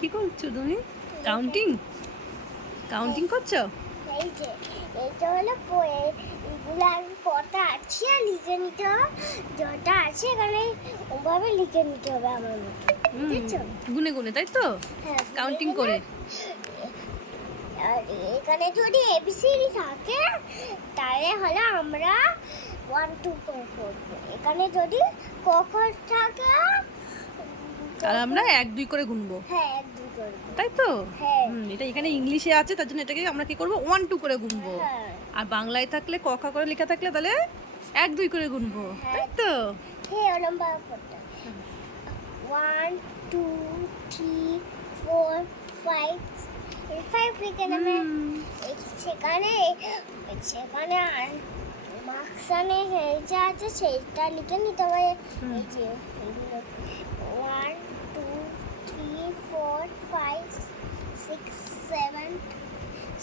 কি করছ তুমি? কাউন্টিং কাউন্টিং করছ? এই যে এইটা হলো এগুলো আমি কটা আছে আর লিখে নিতে হবে। যটা আছে এখানে ওভাবে লিখে নিতে হবে আমার মতো। গুনে গুনে তাই তো? হ্যাঁ কাউন্টিং এখানে- করে। আর এখানে যদি এবিসিডি থাকে তাহলে হলো আমরা ওয়ান টু করে করব এখানে যদি কখন থাকে আর আমরা এক দুই করে গুনবো। হ্যাঁ তাই তো? হ্যাঁ। এটা এখানে ইংলিশে আছে তার জন্য এটাকে আমরা কি করব? ওয়ান টু করে গুনবো। হ্যাঁ। আর বাংলায় থাকলে কখা করে লেখা থাকলে তাহলে এক দুই করে গুনবো। তাই তো? One two three four five five লিখে নেবে সেখানে সেখানে মার্কসানে যা আছে সেইটা লিখে নিতে হবে এই যে এইগুলো one two three four five six seven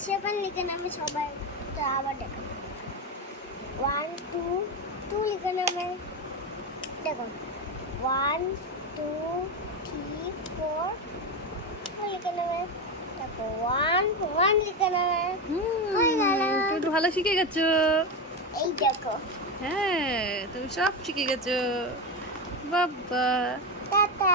seven লিখে নেবে সবাই তো আবার দেখো। ওয়ান টু টু লিখে নেবে দেখো। ওয়ান টু থ্রি ফোর লিখে নেবে দেখো। ওয়ান ওয়ান লিখে তুমি ভালো শিখে গেছো। এই দেখো। হ্যাঁ তুমি সব ঠিকই গেছো। বাবা। টাটা।